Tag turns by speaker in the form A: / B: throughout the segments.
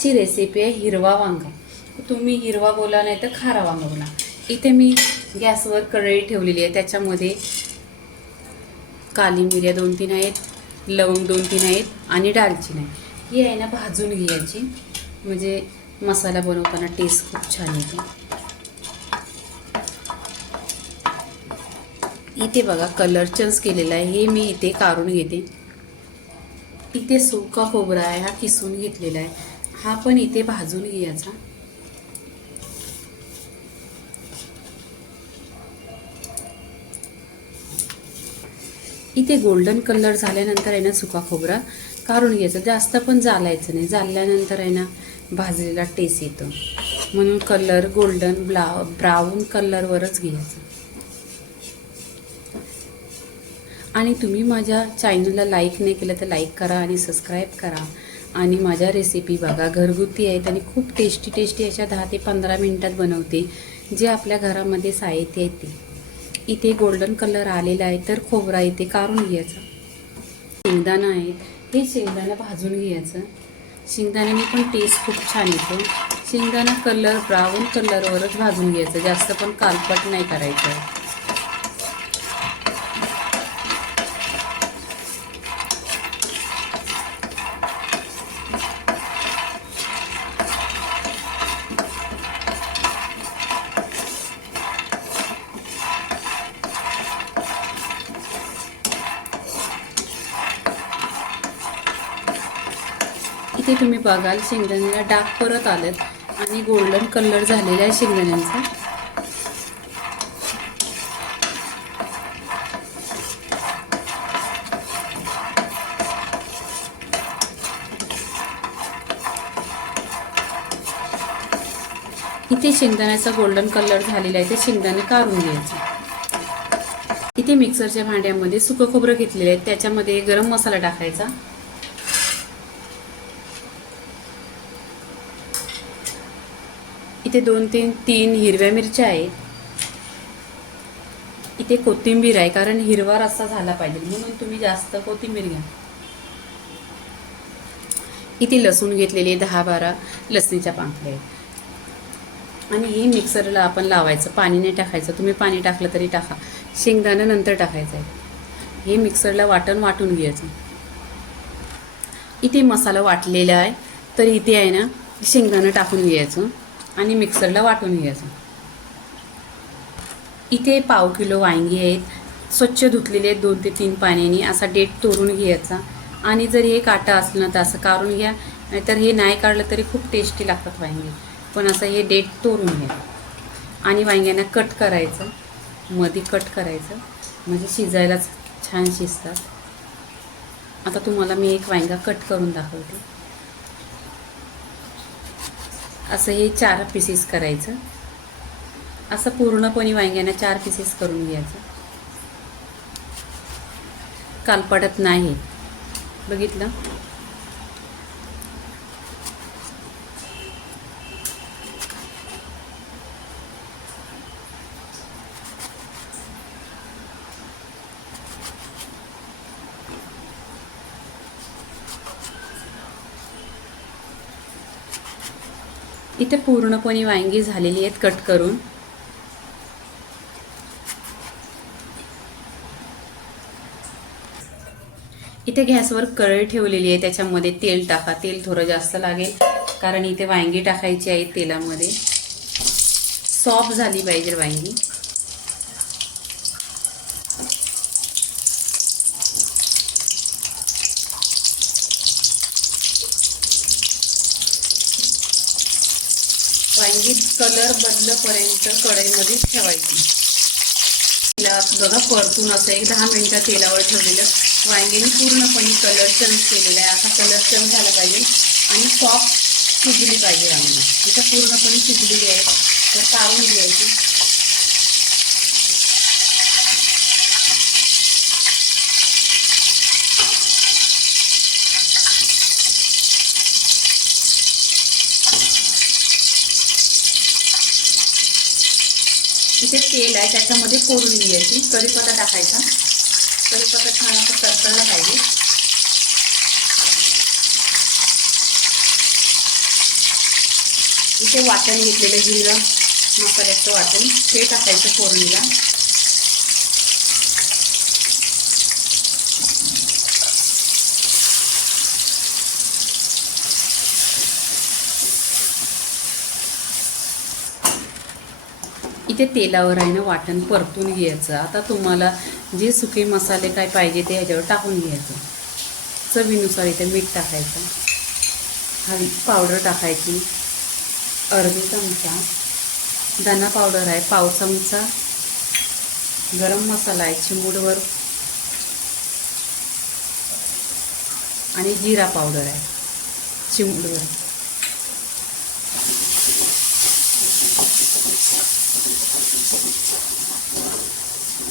A: आजची रेसिपी आहे हिरवा वांगा. तुम्ही हिरवा बोला नाही तर खारा वांगा बोला. इथे मी गॅसवर कढई ठेवलेली आहे. त्याच्यामध्ये काली मिऱ्या दोन तीन आहेत लवंग दोन तीन आहेत आणि दालचिनी आहे. ही आहे ना भाजून घ्यायची. म्हणजे मसाला बनवताना टेस्ट खूप छान येते. इथे बघा कलर चेंज केलेला आहे. हे मी इथे काढून घेते. इथे सुका खोबरा आहे हा किसून घेतलेला आहे. हा पण इथे भाजून घ्यायचा. इथे गोल्डन कलर झाल्यानंतर आहे ना सुका खोबरा काढून घ्यायचा. जास्त पण जालायचं नाही. जाळल्यानंतर आहे ना भाजलेला टेस्ट येतो. म्हणून कलर गोल्डन ब्ला ब्राऊन कलरवरच घ्यायचं. आणि तुम्ही माझ्या चॅनलला लाईक नाही केलं तर लाईक करा आणि सबस्क्राईब करा. आणि माझ्या रेसिपी बघा घरगुती आहेत आणि खूप टेस्टी टेस्टी अशा दहा ते पंधरा मिनटात बनवते. जे आपल्या घरामध्ये साहित्य आहे ते. इथे गोल्डन कलर आलेला आहे तर खोबरा इथे काढून घ्यायचा. शेंगदाणा आहे हे शेंगदाणा भाजून घ्यायचं. शेंगदाण्याने पण टेस्ट खूप छान येतो. शेंगदाणा कलर ब्राऊन कलरवरच भाजून घ्यायचं. जास्त पण कालपट नाही करायचं. इथे तुम्ही बघाल. शेंगदाण्याला डाग परत आलेत आणि गोल्डन कलर झालेला आहे शेंगदाण्यांचा. इथे शेंगदाण्याचा गोल्डन कलर झालेला आहे. ते शेंगदाणे काढून घ्यायचे. इथे मिक्सरच्या भांड्यामध्ये सुकं खोबरं घेतलेलं आहे. त्याच्यामध्ये गरम मसाला टाकायचा. इथे दोन तीन तीन हिरव्या मिरच्या आहेत. इथे कोथिंबीर आहे कारण हिरवा रस्सा झाला पाहिजे. म्हणून तुम्ही जास्त कोथिंबीर घ्या. इथे लसूण घेतलेले दहा बारा लसणीच्या पांखऱ्या आहेत. आणि हे मिक्सरला आपण लावायचं पाणी नाही टाकायचं. तुम्ही पाणी टाकलं तरी टाका. शेंगदाणं नंतर टाकायचं आहे. हे मिक्सरला वाटण वाटून घ्यायचं. इथे मसाला वाटलेला आहे तर इथे आहे ना शेंगदाणं टाकून घ्यायचं. आणि मिक्सरला वाटून घ्यायचं. इथे पाव किलो वांगी आहेत. स्वच्छ धुतलेले आहेत दोन ते तीन पाण्याने. असा डेट तोरून घ्यायचा. आणि जर हे काटा असलं तर असं काढून घ्या. नाहीतर हे नाही काढलं तरी खूप टेस्टी लागतात वांगी. पण असं हे डेट तोरून घ्या. आणि वांग्यांना कट करायचं. मध्ये कट करायचं. म्हणजे शिजायलाच छान शिजतात. आता तुम्हाला मी एक वांगा कट करून दाखवते. असं हे चार पीसेस करायचं. असं पूर्णपणे वांग्यांना चार पीसेस करून घ्यायचं. कालपडत नाही. बघितलं? इथे पूर्णपणे वांगी झालेली आहेत कट करून. इथे गॅसवर कळी ठेवलेली आहे त्याच्यामध्ये तेल टाका. तेल थोडं जास्त लागेल कारण इथे वांगी टाकायची आहे तेलामध्ये. सॉफ्ट झाली पाहिजे वांगी. वांगी कलर बदलपर्यंत कढईमध्येच ठेवायची. तिला बघा परतून असं एक दहा मिनिटं तेलावर ठेवलेलं. वांग्याने पूर्णपणे कलर चेंज केलेला आहे. असा कलर चेंज झाला पाहिजे आणि सॉफ्ट शिजली पाहिजे आम्हाला. इथं पूर्णपणे शिजलेली आहे. तर काढून घ्यायची. इथे तेल आहे त्याच्यामध्ये कोरून घ्यायची. कढीपत्ता टाकायचा. कढीपत्ता छान असं तडतडला पाहिजे. इथे वाटण घेतलेलं जिरं मसाल्याचं वाटण. ते टाकायचं फोडणीला. इथे तेलावर आहे ना वाटण परतून घ्यायचं. आता तुम्हाला जे सुके मसाले काय पाहिजे ते ह्याच्यावर टाकून घ्यायचं. चवीनुसार इथे मीठ टाकायचं. हळदी पावडर टाकायची. अर्धी चमचा. धना पावडर आहे पाव चमचा. गरम मसाला आहे चिमूडवर आणि जिरा पावडर आहे चिमूडवर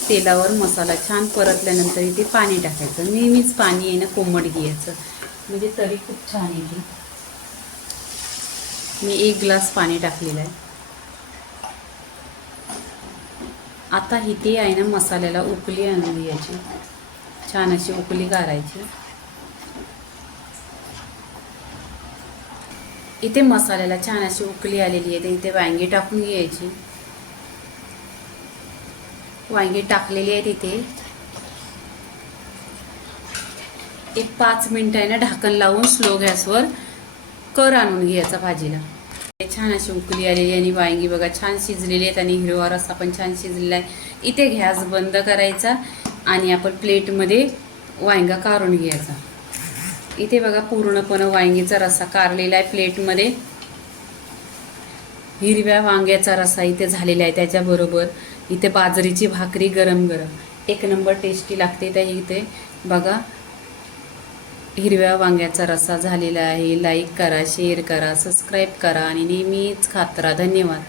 A: तेलावर मसाला छान परतल्यानंतर इथे पाणी टाकायचं. नेहमीच पाणी आहे ना कोमट घ्यायचं. म्हणजे तरी खूप छान येते मी एक ग्लास पाणी टाकलेलं आहे. आता इथे आहे ना मसाल्याला उकली आणून घ्यायची छान अशी उकली काढायची इथे मसाल्याला छान अशी उकली आलेली आहे. तर इथे वांगी टाकून घ्यायची. वांगी टाकलेली आहेत इथे एक पाच मिनिटं आहे ना ढाकण लावून स्लो गॅसवर कर आणून घ्यायचा भाजीला. ते छान अशी उकली आलेली आणि वांगी बघा छान शिजलेली आहेत आणि हिरवा रस्सा पण छान शिजलेला आहे. इथे गॅस बंद करायचा आणि आपण प्लेटमध्ये वांगा काढून घ्यायचा. इथे बघा पूर्णपणे वांगीचा रस्सा कारलेला आहे प्लेटमध्ये. हिरव्या वांग्याचा रस्सा इथे झालेला आहे त्याच्याबरोबर. इथे बाजरीची भाकरी गरम गरम. एक नंबर टेस्टी लागते त्या इथे. बघा हिरव्या वांग्याचा रस्सा झालेला आहे. लाईक करा शेअर करा सबस्क्राईब करा आणि नेहमीच खात राहा. धन्यवाद.